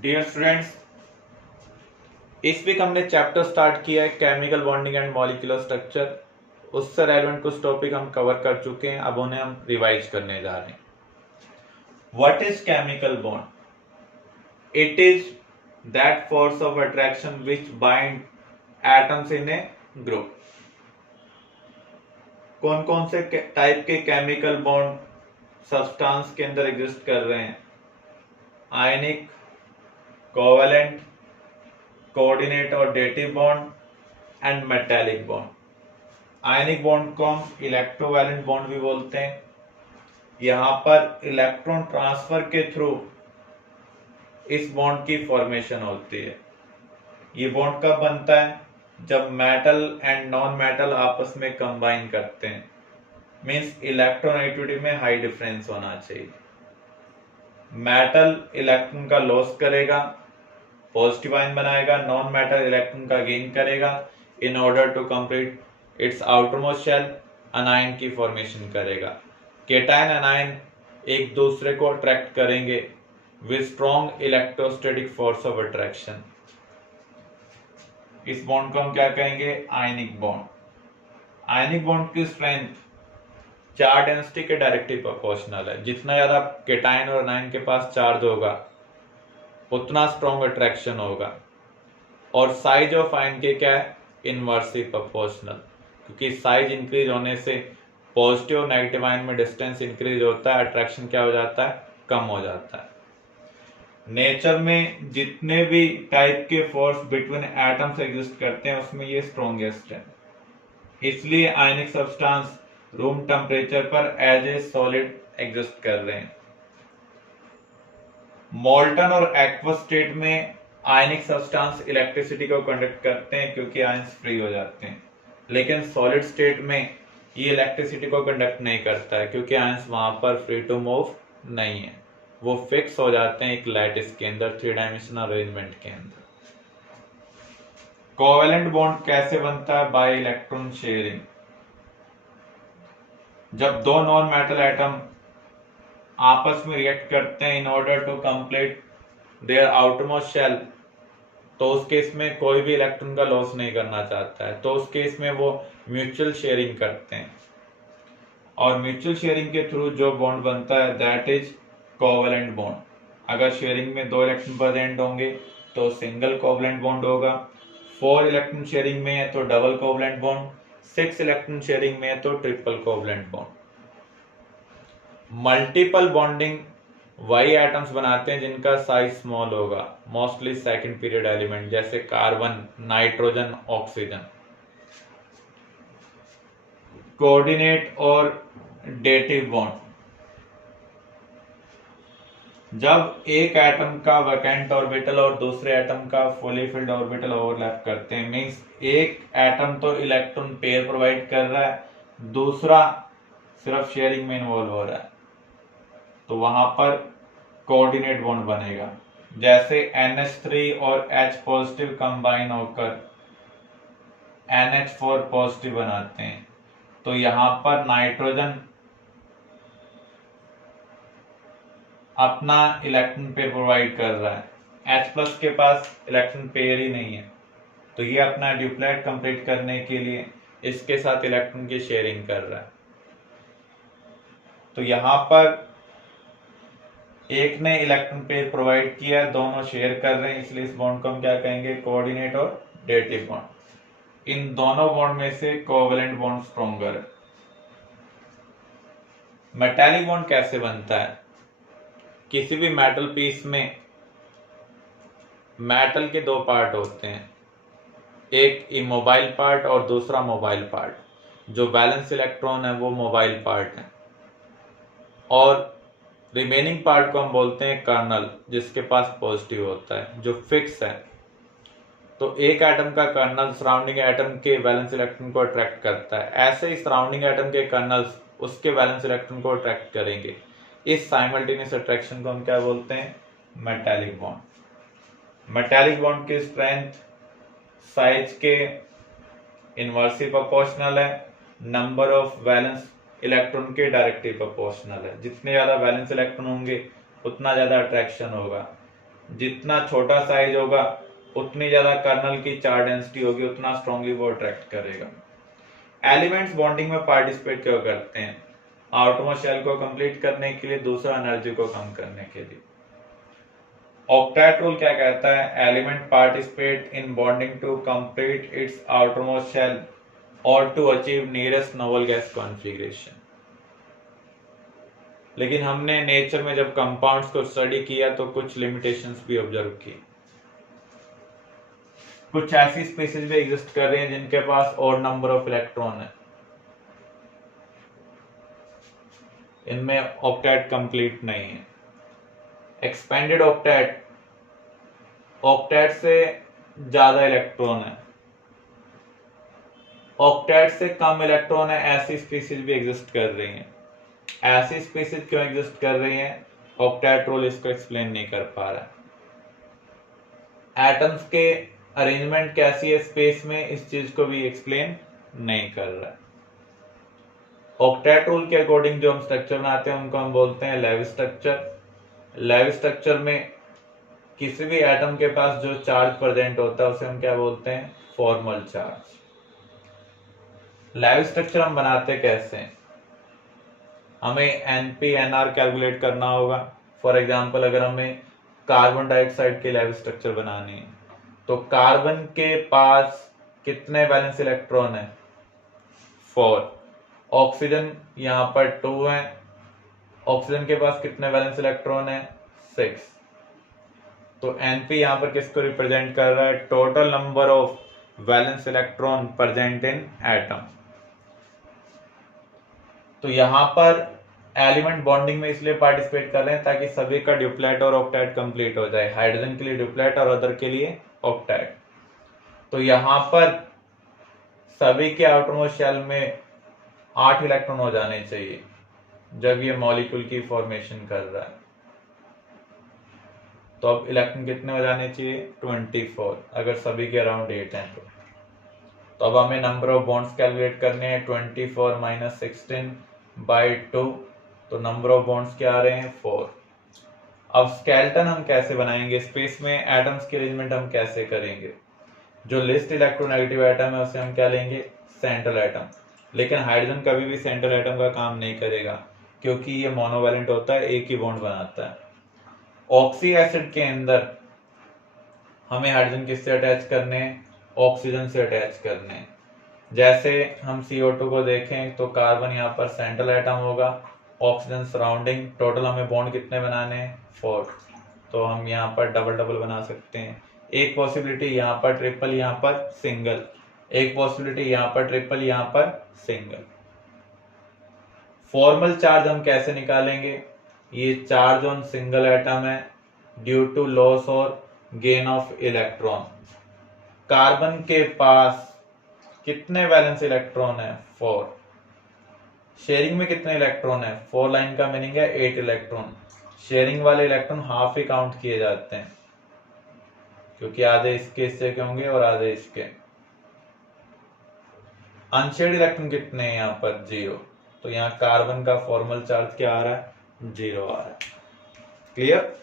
Dear students, इस week हमने chapter start किया है chemical bonding and molecular structure. उससे रेलेवेंट कुछ टॉपिक हम कवर कर चुके हैं, अब उन्हें हम रिवाइज करने जा रहे हैं। What is chemical bond? It is that force of attraction which bind atoms in A group. कौन कौन से टाइप के केमिकल बॉन्ड सब्सटेंस के अंदर एग्जिस्ट कर रहे हैं? आयनिक, कोवेलेंट, कोऑर्डिनेट और dative bond and metallic bond. Ionic bond को हम इलेक्ट्रोवैलेंट बॉन्ड भी बोलते हैं। यहां पर इलेक्ट्रॉन ट्रांसफर के थ्रू इस बॉन्ड की फॉर्मेशन होती है। ये बॉन्ड कब बनता है? जब मेटल एंड नॉन मेटल आपस में कंबाइन करते हैं। मींस इलेक्ट्रोनेगेटिविटी में हाई डिफरेंस होना चाहिए। मेटल इलेक्ट्रॉन का लॉस करेगा, पॉजिटिव आयन बनाएगा, नॉन मेटल इलेक्ट्रॉन का गेन करेगा in order to complete its outermost shell. Anion की फॉर्मेशन करेगा। केटायन अनायन एक दूसरे को अट्रैक्ट करेंगे with strong electrostatic force of attraction. इस बॉन्ड को हम क्या कहेंगे? Ionic bond. आयनिक बॉन्ड की स्ट्रेंथ चार्ज डेंसिटी के डायरेक्टली प्रोपोर्शनल है। जितना ज्यादा केटायन और अनायन के पास चार्ज होगा उतना स्ट्रॉन्ग अट्रैक्शन होगा। और साइज ऑफ आयन के क्या है? इनवर्सली प्रोपोर्शनल, क्योंकि साइज इंक्रीज होने से पॉजिटिव और नेगेटिव आयन में डिस्टेंस इंक्रीज होता है, अट्रैक्शन क्या हो जाता है? कम हो जाता है। नेचर में जितने भी टाइप के फोर्स बिटवीन एटम्स एग्जिस्ट करते हैं उसमें ये स्ट्रॉन्गेस्ट है। इसलिए आयनिक सब्सटेंस रूम टेम्परेचर पर एज ए सॉलिड एग्जिस्ट कर रहे हैं। मोल्टन और एक्वस स्टेट में आयनिक सब्सटेंस इलेक्ट्रिसिटी को कंडक्ट करते हैं क्योंकि आयंस फ्री हो जाते हैं। लेकिन सॉलिड स्टेट में ये इलेक्ट्रिसिटी को कंडक्ट नहीं करता है क्योंकि आयंस वहां पर फ्री टू मूव नहीं है, वो फिक्स हो जाते हैं एक लैटिस के अंदर, थ्री डायमेंशनल अरेंजमेंट के अंदर। कोवेलेंट बॉन्ड कैसे बनता है? Bye electron sharing. जब दो नॉन मेटल एटम आपस में रिएक्ट करते हैं in order to complete their outermost shell, तो उस केस में कोई भी इलेक्ट्रॉन का लॉस नहीं करना चाहता है, तो उस केस में वो म्यूचुअल शेयरिंग करते हैं। और म्यूचुअल शेयरिंग के थ्रू जो बॉन्ड बनता है दैट इज कोवेलेंट बॉन्ड। अगर शेयरिंग में दो इलेक्ट्रॉन प्रेजेंट होंगे तो सिंगल कोवेलेंट बॉन्ड होगा। 4 इलेक्ट्रॉन शेयरिंग में है तो double covalent bond, 6 electron sharing में है तो triple covalent bond. Multiple bonding वही एटम्स बनाते हैं जिनका साइज स्मॉल होगा, मोस्टली सेकंड पीरियड एलिमेंट जैसे कार्बन, नाइट्रोजन, ऑक्सीजन। कोऑर्डिनेट और डेटिव बॉन्ड। जब एक एटम का वैकेंट ऑर्बिटल और दूसरे एटम का फुली फिल्ड ऑर्बिटल ओवरलैप करते हैं, मींस एक एटम तो इलेक्ट्रॉन पेयर प्रोवाइड कर रहा है, दूसरा सिर्फ शेयरिंग में इन्वॉल्व हो रहा है, तो वहां पर कोऑर्डिनेट बॉन्ड बनेगा। जैसे NH3 और H पॉजिटिव कंबाइन होकर NH4 पॉजिटिव बनाते हैं, तो यहां पर नाइट्रोजन अपना इलेक्ट्रॉन पेयर प्रोवाइड कर रहा है, H प्लस के पास इलेक्ट्रॉन पेयर ही नहीं है, तो ये अपना ड्यूप्लेट कंप्लीट करने के लिए इसके साथ इलेक्ट्रॉन की शेयरिंग कर रहा है। तो यहां पर एक ने इलेक्ट्रॉन पेयर प्रोवाइड किया, दोनों शेयर कर रहे हैं, इसलिए इस बॉन्ड को हम क्या कहेंगे? कोऑर्डिनेट और डेटिव बॉन्ड। इन दोनों बॉन्ड में से कोवेलेंट बॉन्ड स्ट्रॉन्गर है। मेटालिक बॉन्ड कैसे बनता है? किसी भी मेटल पीस में मेटल के दो पार्ट होते हैं, एक इमोबाइल पार्ट और दूसरा मोबाइल पार्ट। जो बैलेंस इलेक्ट्रॉन है वो मोबाइल पार्ट है और रिमेनिंग पार्ट को हम बोलते हैं कर्नल, जिसके पास पॉजिटिव होता है, जो फिक्स है। तो एक एटम का कर्नल सराउंडिंग एटम के वैलेंस इलेक्ट्रॉन को अट्रैक्ट करता है, ऐसे ही सराउंडिंग एटम के कर्नल्स उसके वैलेंस इलेक्ट्रॉन को अट्रैक्ट करेंगे। इस साइमल्टेनियस अट्रैक्शन को हम क्या बोलते हैं? Metallic bond. मेटालिक बॉन्ड की स्ट्रेंथ साइज के इनवर्सली प्रोपोर्शनल है, नंबर ऑफ वैलेंस इलेक्ट्रॉन के डायरेक्टली प्रोपोर्शनल है। जितने ज्यादा वैलेंस इलेक्ट्रॉन होंगे उतना ज्यादा अट्रैक्शन होगा। जितना छोटा साइज होगा उतनी ज्यादा कर्नल की चार्ज डेंसिटी होगी, उतना स्ट्रांगली वो अट्रैक्ट करेगा। एलिमेंट्स बॉन्डिंग में पार्टिसिपेट क्यों करते हैं? आउटरमोस्ट शेल को कंप्लीट करने के लिए, दूसरा एनर्जी को कम करने के लिए। ऑक्टेट रूल क्या कहता है? Element participate in bonding to complete its outermost shell और to achieve nearest noble gas configuration. लेकिन हमने नेचर में जब कंपाउंड्स को स्टडी किया तो कुछ लिमिटेशंस भी ऑब्जर्व की। कुछ ऐसी स्पीसीज भी एग्जिस्ट कर रही हैं जिनके पास और नंबर ऑफ इलेक्ट्रॉन है, इनमें ऑक्टेट कंप्लीट नहीं है। एक्सपेंडेड ऑक्टेट, ऑक्टेट से ज्यादा इलेक्ट्रॉन है, ऑक्टेट से कम इलेक्ट्रॉन है, ऐसी स्पीसीज भी एग्जिस्ट कर रही हैं। ऐसी स्पीसीज क्यों एग्जिस्ट कर रही हैं? ऑक्टेट रूल इसको एक्सप्लेन नहीं कर पा रहा है। एटम्स के अरेंजमेंट कैसी है स्पेस में, इस चीज को भी एक्सप्लेन नहीं कर रहा है। ऑक्टेट रूल के अकॉर्डिंग जो हम स्ट्रक्चर बनाते हैं उनको हम बोलते हैं लेविस स्ट्रक्चर। लेविस स्ट्रक्चर में किसी भी एटम के पास जो चार्ज प्रेजेंट होता है उसे हम क्या बोलते हैं? Formal charge. लेविस स्ट्रक्चर हम बनाते कैसे हैं? हमें NP/NR कैलकुलेट करना होगा। फॉर एग्जांपल अगर हमें कार्बन डाइऑक्साइड के लेविस स्ट्रक्चर बनानी है तो कार्बन के पास कितने वैलेंस इलेक्ट्रॉन है? 4। ऑक्सीजन यहाँ पर 2 है, ऑक्सीजन के पास कितने वैलेंस इलेक्ट्रॉन है? 6। तो NP यहाँ पर किसको रिप्रेजेंट कर रहा है? Total number of valence electron present in atom. तो यहाँ पर एलिमेंट बॉन्डिंग में इसलिए पार्टिसिपेट कर रहे हैं ताकि सभी का ड्यूप्लेट और ऑक्टेट कंप्लीट हो जाए। हाइड्रोजन के लिए ड्यूप्लेट और अदर के लिए ऑक्टेट। तो यहाँ पर सभी के आउटरमोस्ट शेल में 8 इलेक्ट्रॉन हो जाने चाहिए जब ये मॉलिक्यूल की फॉर्मेशन कर रहा है। तो अब इलेक्ट्रॉन कितने हो जाने चाहिए? 24, अगर सभी के अराउंड 8 हैं तो अब हमें नंबर ऑफ बॉन्ड्स कैलकुलेट करने हैं। 24 - 16 by 2, तो नंबर ऑफ बॉन्ड्स क्या आ रहे हैं? 4। अब स्केलेटन हम कैसे बनाएंगे? स्पेस में एटम्स की अरेंजमेंट हम कैसे करेंगे? जो लिस्ट इलेक्ट्रोनेगेटिव एटम है उसे हम क्या लेंगे? Central atom. लेकिन हाइड्रोजन कभी भी सेंट्रल एटम का काम नहीं करेगा क्योंकि ये मोनोवैलेंट होता है, एक ही बॉन्ड बनाता है। ऑक्सी एसिड के अंदर हमें हाइड्रोजन किससे अटैच करने हैं? ऑक्सीजन से अटैच करने हैं। जैसे हम CO2 को देखें तो कार्बन यहाँ पर सेंट्रल एटम होगा, ऑक्सीजन सराउंडिंग। टोटल हमें बॉन्ड कितने बनाने हैं? 4। तो हम यहाँ पर डबल डबल बना सकते हैं। एक पॉसिबिलिटी यहाँ पर ट्रिपल, यहाँ पर सिंगल। एक पॉसिबिलिटी यहाँ पर ट्रिपल, यहाँ पर सिंगल। फॉर्मल चार्ज हम कैसे निकालेंगे? ये चार्ज ऑन सिंगल एटम है ड्यू टू लॉस और गेन ऑफ इलेक्ट्रॉन। कार्बन के पास कितने वैलेंस इलेक्ट्रॉन है? 4। शेयरिंग में कितने इलेक्ट्रॉन है? 4 लाइन का मीनिंग है 8 इलेक्ट्रॉन। शेयरिंग वाले इलेक्ट्रॉन हाफ ही काउंट किए जाते हैं क्योंकि आधे इसके हिस्से के होंगे और आधे इसके। अनशेयर्ड इलेक्ट्रॉन कितने हैं यहाँ पर? 0। तो यहाँ कार्बन का फॉर्मल चार्ज क्या आ रहा है? 0 आ रहा है। क्लियर?